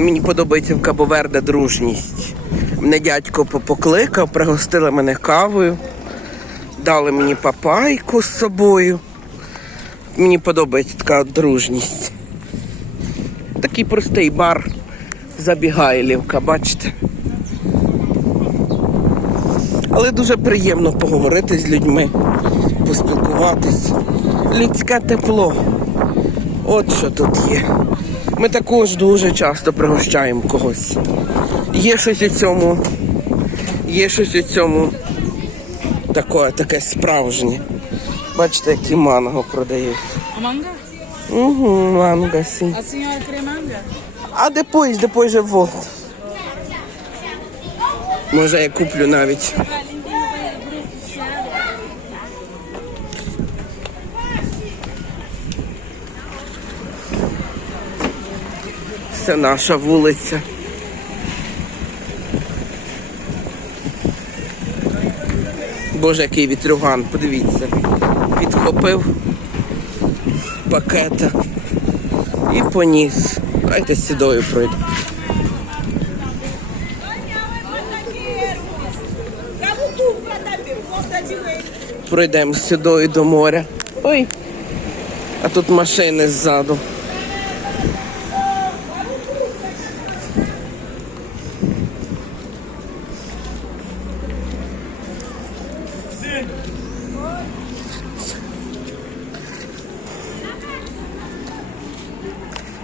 Мені подобається в Кабоверде дружність. Мене дядько по- покликав, пригостили мене кавою, дали мені папайку з собою. Мені подобається така дружність. Такий простий бар Забігайлівка, бачите. Але дуже приємно поговорити з людьми, поспілкуватись. Людське тепло. От що тут є. Ми також дуже часто пригощаємо когось. Є щось у цьому, є щось у цьому таке, таке справжнє. Бачите, які манго продають. Manga? Угу, манго, сі. A senhora quer manga? А depois, depois я вот. Може я куплю навіть. Це наша вулиця. Боже, який вітрюган, подивіться. Підхопив пакета і поніс. Давайте сідою пройду. Пройдемо сюдою до моря. Ой. А тут машини ззаду.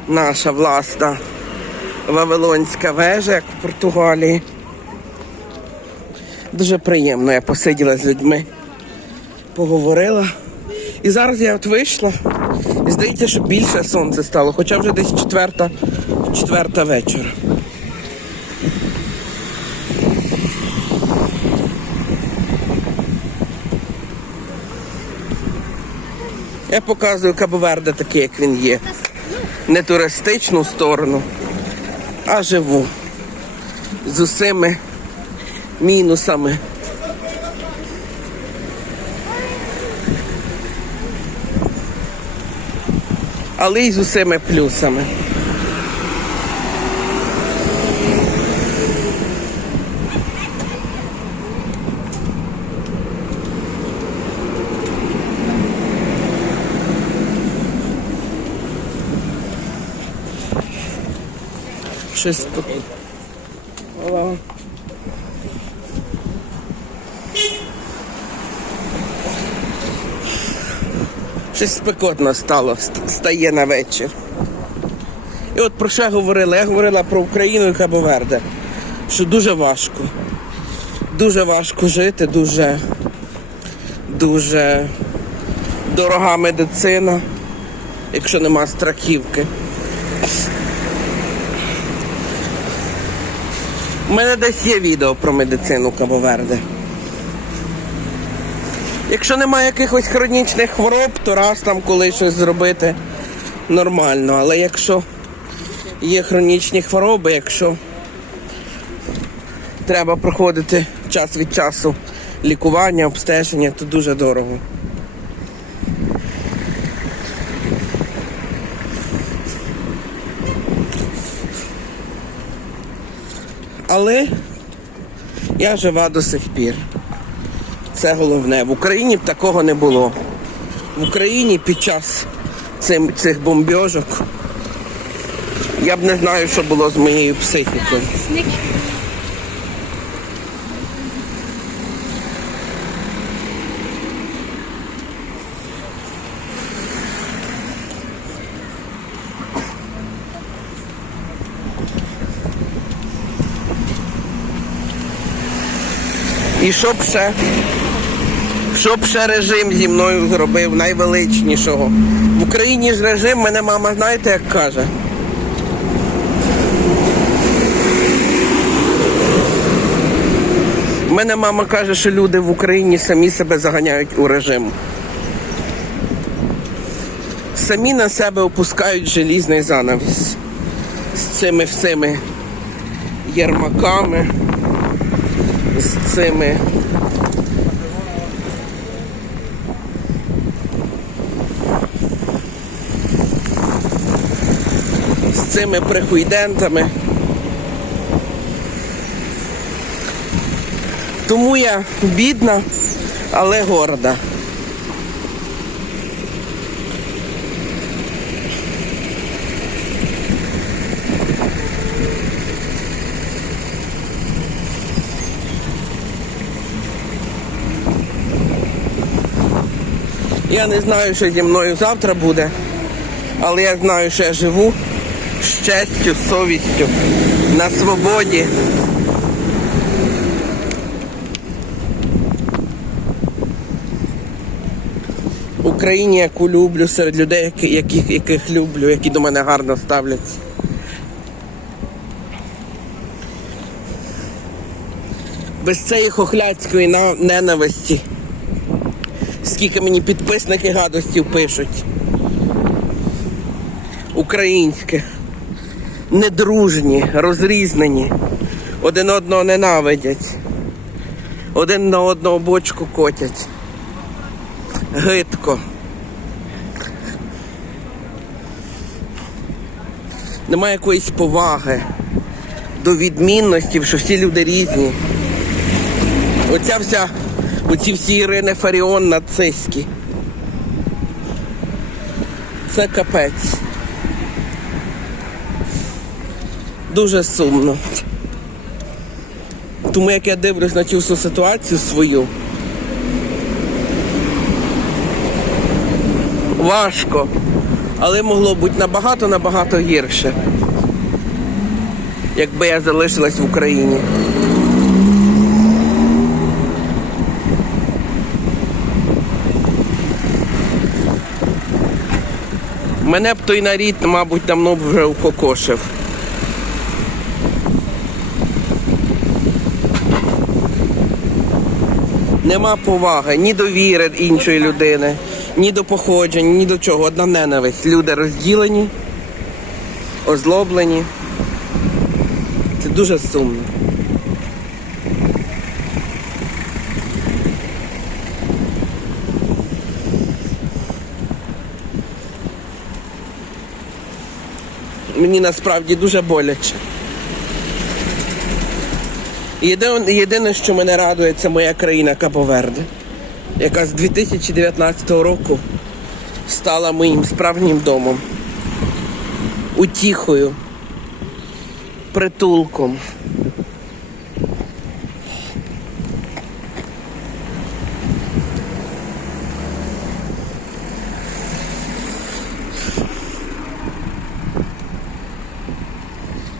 Наша власна Вавилонська вежа, як в Португалії. Дуже приємно, я посиділа з людьми, поговорила. І зараз я от вийшла. І здається, що більше сонце стало, хоча вже десь четверта, четверта вечора. Я показую Кабоверде такий, як він є. Не туристичну сторону, а живу. З усіми мінусами. Але й з усіми плюсами. Щось тут. Щось спекотно стало, стає на вечір. І от про що я говорила? Я говорила про Україну і Кабоверде, що дуже важко. Дуже важко жити, дуже, дуже дорога медицина, якщо нема страхівки. У мене десь є відео про медицину Кабоверде. Якщо немає якихось хронічних хвороб, то раз там коли щось зробити нормально. Але якщо є хронічні хвороби, якщо треба проходити час від часу лікування, обстеження, то дуже дорого. Але я жива до сих пір. Це головне. В Україні б такого не було. В Україні під час цим, цих бомбьожок я б не знаю, що було з моєю психікою. І що б ще? Що б ще режим зі мною зробив найвеличнішого? В Україні ж режим, мене мама, знаєте, як каже. Мене мама каже, що люди в Україні самі себе заганяють у режим. Самі на себе опускають желізний занавіс з цими всіми єрмаками, з цими. З цими прихуйдентами. Тому я бідна, але горда. Я не знаю, що зі мною завтра буде, але я знаю, що я живу з честю, совістю, на свободі. Україні, яку люблю, серед людей, яких, яких люблю, які до мене гарно ставляться. Без цієї хохляцької ненависті. Скільки мені підписники гадостів пишуть. Українське. Недружні, розрізнені. Один одного ненавидять. Один на одного бочку котять. Гидко. Немає якоїсь поваги до відмінності, що всі люди різні. Оця вся, оці всі Ірини Фаріон нацистські. Це капець. Дуже сумно. Тому як я дивлюсь на цю всю ситуацію свою. Важко. Але могло бути набагато-набагато гірше. Якби я залишилась в Україні. Мене б той нарід, мабуть, давно б вже укокошив. Нема поваги ні до віри іншої людини, ні до походження, ні до чого. Одна ненависть. Люди розділені, озлоблені. Це дуже сумно. Мені насправді дуже боляче. Єдине, єдине, що мене радує, це моя країна Кабоверде, яка з 2019 року стала моїм справжнім домом, утіхою, притулком.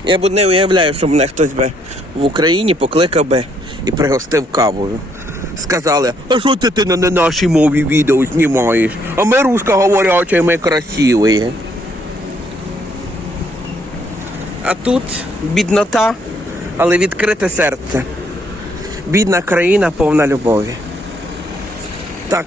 Я б не уявляю, що мене хтось би в Україні покликав би і пригостив кавою. Сказали, а що це ти на на нашій мові відео знімаєш? А ми русскоговорячі, ми красиві. А тут біднота, але відкрите серце. Бідна країна повна любові. Так.